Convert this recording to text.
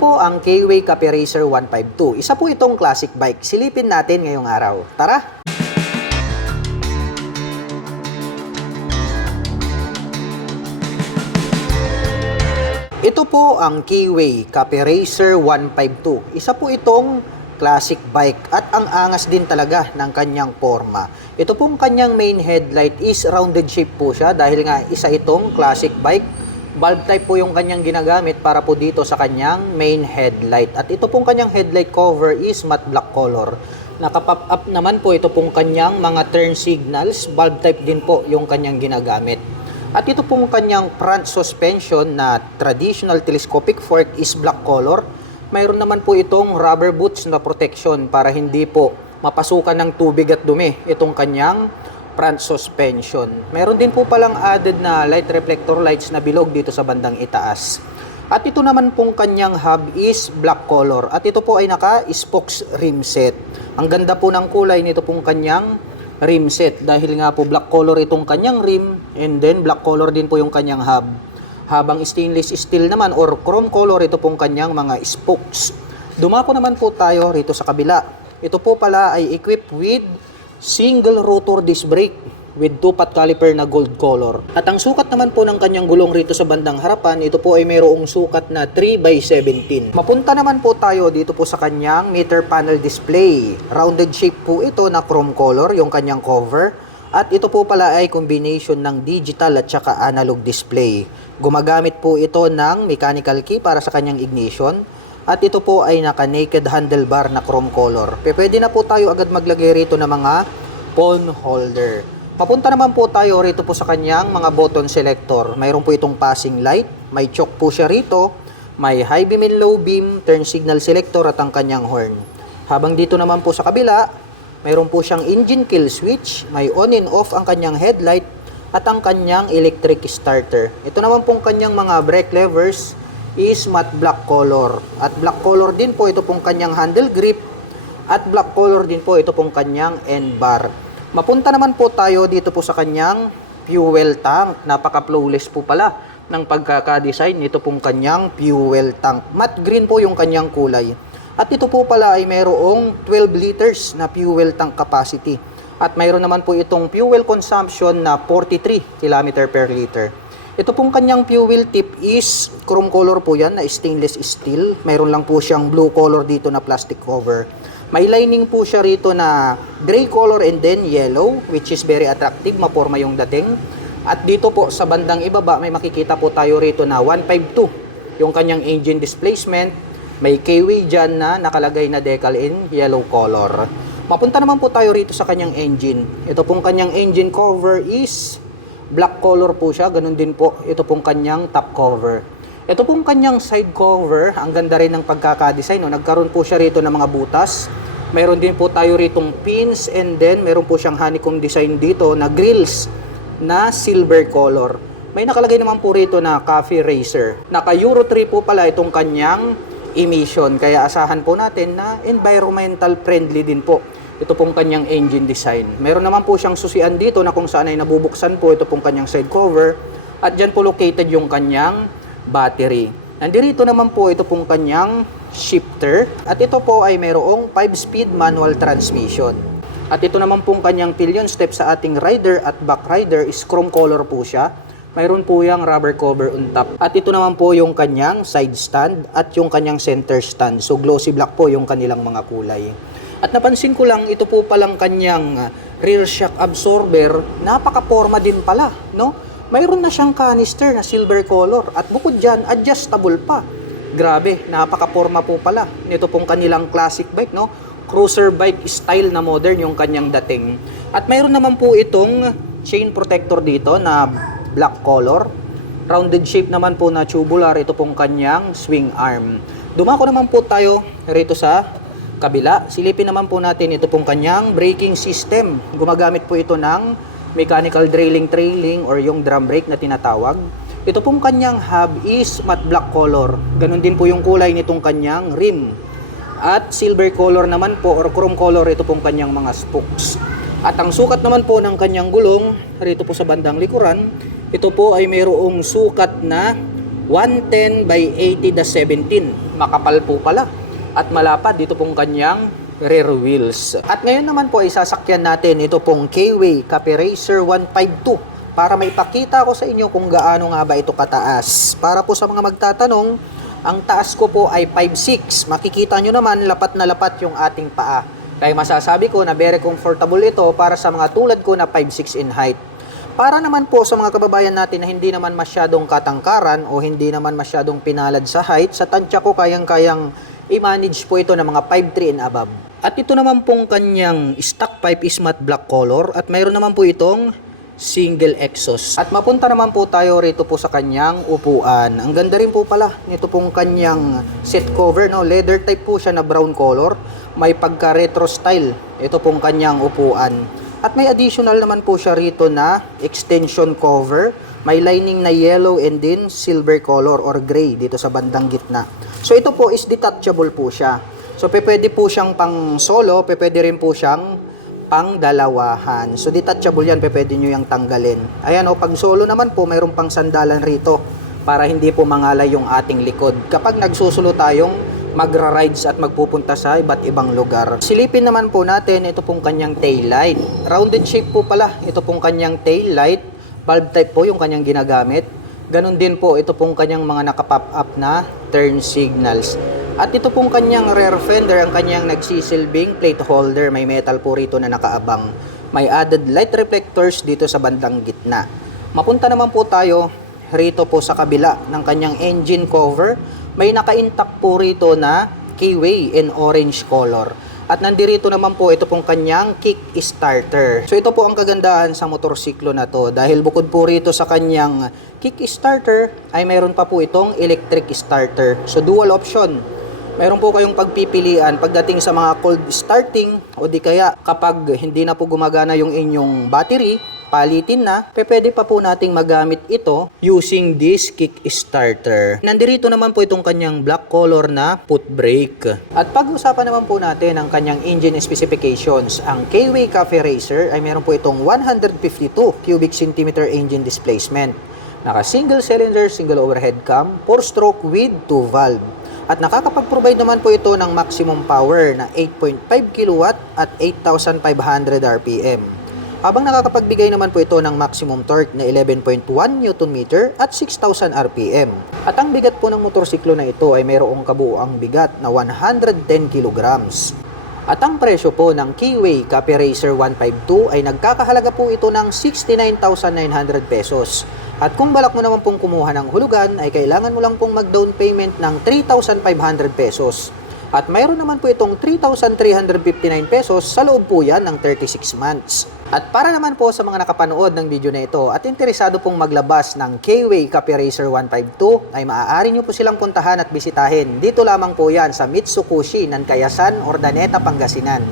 po ang K-Way Cafe Racer 152. Isa po itong classic bike. Silipin natin ngayong araw. Tara! Ito po ang K-Way Cafe Racer 152. Isa po itong classic bike at ang angas din talaga ng kanyang forma. Ito pong kanyang main headlight is rounded shape po siya dahil nga isa itong classic bike. Bulb type po yung kanyang ginagamit para po dito sa kanyang main headlight. At ito pong kanyang headlight cover is matte black color. Nakapop up naman po ito pong kanyang mga turn signals. Bulb type din po yung kanyang ginagamit. At ito pong kanyang front suspension na traditional telescopic fork is black color. Mayroon naman po itong rubber boots na protection para hindi po mapasukan ng tubig at dumi itong kanyang front suspension. Meron din po palang added na light reflector lights na bilog dito sa bandang itaas. At ito naman pong kanyang hub is black color. At ito po ay naka-spokes rim set. Ang ganda po ng kulay nito pong kanyang rim set dahil nga po black color itong kanyang rim and then black color din po yung kanyang hub. Habang stainless steel naman or chrome color ito pong kanyang mga spokes. Dumako naman po tayo rito sa kabila. Ito po pala ay equipped with single rotor disc brake with 2-pot caliper na gold color. At ang sukat naman po ng kanyang gulong rito sa bandang harapan, ito po ay mayroong sukat na 3x17. Mapunta naman po tayo dito po sa kanyang meter panel display. Rounded shape po ito na chrome color, yung kanyang cover. At ito po pala ay combination ng digital at saka analog display. Gumagamit po ito ng mechanical key para sa kanyang ignition. At ito po ay naka-naked handlebar na chrome color. Pwede na po tayo agad maglagay rito ng mga phone holder. Papunta naman po tayo rito po sa kanyang mga button selector. Mayroon po itong passing light, may choke po siya rito, may high beam and low beam, turn signal selector at ang kanyang horn. Habang dito naman po sa kabila, mayroon po siyang engine kill switch, may on and off ang kanyang headlight at ang kanyang electric starter. Ito naman pong kanyang mga brake levers is matte black color. At black color din po ito pong kanyang handle grip at black color din po ito pong kanyang end bar. Mapunta naman po tayo dito po sa kanyang fuel tank. Napaka-flawless po pala ng pagkaka-design nito pong kanyang fuel tank. Matte green po yung kanyang kulay. At ito po pala ay mayroong 12 liters na fuel tank capacity. At mayroon naman po itong fuel consumption na 43 km per liter. Ito pong kanyang fuel tip is chrome color po yan na stainless steel. Mayroon lang po siyang blue color dito na plastic cover. May lining po siya rito na gray color and then yellow, which is very attractive, maporma yung dating. At dito po sa bandang ibaba may makikita po tayo rito na 152 yung kanyang engine displacement. May K-Way dyan na nakalagay na decal in yellow color. Mapunta naman po tayo rito sa kanyang engine. Ito pong kanyang engine cover is black color po siya, ganun din po ito pong kanyang top cover. Ito pong kanyang side cover, ang ganda rin ng pagkakadesign. No? Nagkaroon po siya rito ng mga butas. Mayroon din po tayo ritong pins and then mayroon po siyang honeycomb design dito na grills na silver color. May nakalagay naman po rito na Cafe Racer. Naka Euro 3 po pala itong kanyang emission. Kaya asahan po natin na environmental friendly din po ito pong kanyang engine design. Meron naman po siyang susian dito na kung saan ay nabubuksan po ito pong kanyang side cover. At dyan po located yung kanyang battery. Nandito naman po ito pong kanyang shifter. At ito po ay mayroong 5-speed manual transmission. At ito naman pong kanyang pillion step sa ating rider at back rider is chrome color po siya. Mayroon po yung rubber cover on top. At ito naman po yung kanyang side stand at yung kanyang center stand. So glossy black po yung kanilang mga kulay. At napansin ko lang, ito po palang kanyang rear shock absorber, napaka-porma din pala, no? Mayroon na siyang canister na silver color at bukod dyan, adjustable pa. Grabe, napaka-porma po pala. Ito pong kanilang classic bike, no? Cruiser bike style na modern yung kanyang dating. At mayroon naman po itong chain protector dito na black color. Rounded shape naman po na tubular, ito pong kanyang swing arm. Dumako naman po tayo rito sa kabila. Silipin naman po natin ito pong kanyang braking system. Gumagamit po ito ng mechanical trailing or yung drum brake na tinatawag. Ito pong kanyang hub is matte black color. Ganon din po yung kulay nitong kanyang rim. At silver color naman po or chrome color ito pong kanyang mga spokes. At ang sukat naman po ng kanyang gulong rito po sa bandang likuran, ito po ay mayroong sukat na 110 by 80-17. makapal po pala at malapad dito pong kanyang rear wheels. At ngayon naman po ay sasakyan natin ito pong K-Way Cafe Racer 152 para maipakita ko sa inyo kung gaano nga ba ito kataas. Para po sa mga magtatanong, ang taas ko po ay 5'6". Makikita nyo naman lapat na lapat yung ating paa. Kaya masasabi ko na very comfortable ito para sa mga tulad ko na 5'6" in height. Para naman po sa mga kababayan natin na hindi naman masyadong katangkaran o hindi naman masyadong pinalad sa height, sa tansya ko kayang-kayang i-manage po ito ng mga 5'3" and above. At ito naman pong kanyang stock pipe is matte black color at mayroon naman po itong single exhaust. At mapunta naman po tayo rito po sa kanyang upuan. Ang ganda rin po pala nito pong kanyang seat cover, no? Leather type po siya na brown color. May pagka retro style. Ito pong kanyang upuan. At may additional naman po siya rito na extension cover. May lining na yellow and then silver color or gray dito sa bandang gitna. So ito po is detachable po siya. So pwede po siyang pang solo, pwede rin po siyang pang dalawahan. So detachable yan, pwede nyo yung tanggalin. Ayan o, pag solo naman po, mayroon pang sandalan rito para hindi po mangalay yung ating likod. Kapag nagsusulo tayong magra-rides at magpupunta sa iba't ibang lugar. Silipin naman po natin ito pong kanyang tail light. Rounded shape po pala ito pong kanyang tail light. Bulb type po yung kanyang ginagamit. Ganon din po ito pong kanyang mga naka-pop up na turn signals. At ito pong kanyang rear fender, ang kanyang nagsisilbing plate holder. May metal po rito na nakaabang. May added light reflectors dito sa bandang gitna. Mapunta naman po tayo rito po sa kabila ng kanyang engine cover. May naka-intact po rito na K-Way in orange color. At nandirito naman po ito pong kanyang kick starter. So ito po ang kagandahan sa motorsiklo na to. Dahil bukod po rito sa kanyang kick starter, ay mayroon pa po itong electric starter. So dual option. Mayroon po kayong pagpipilian pagdating sa mga cold starting o di kaya kapag hindi na po gumagana yung inyong battery, palitin na, pwede pa po nating magamit ito using this kick starter. Nandirito naman po itong kanyang black color na foot brake. At pag-usapan naman po natin ang kanyang engine specifications. Ang K-Way Cafe Racer ay meron po itong 152 cubic centimeter engine displacement. Naka single cylinder, single overhead cam, 4-stroke with 2 valve. At nakakapag-provide naman po ito ng maximum power na 8.5 kW at 8,500 RPM. Habang nakakapagbigay naman po ito ng maximum torque na 11.1 Nm at 6,000 RPM. At ang bigat po ng motorsiklo na ito ay mayroong kabuuang bigat na 110 kg. At ang presyo po ng K-Way Cafe Racer 152 ay nagkakahalaga po ito ng 69,900 pesos. At kung balak mo naman pong kumuha ng hulugan, ay kailangan mo lang pong mag-down payment ng 3,500 pesos. At mayroon naman po itong 3,359 pesos sa loob po yan ng 36 months. At para naman po sa mga nakapanood ng video na ito at interesado pong maglabas ng K-Way Cafe Racer 152, ay maaari nyo po silang puntahan at bisitahin. Dito lamang po yan sa Mitsukushi, Nankayasan, Ordaneta, Pangasinan.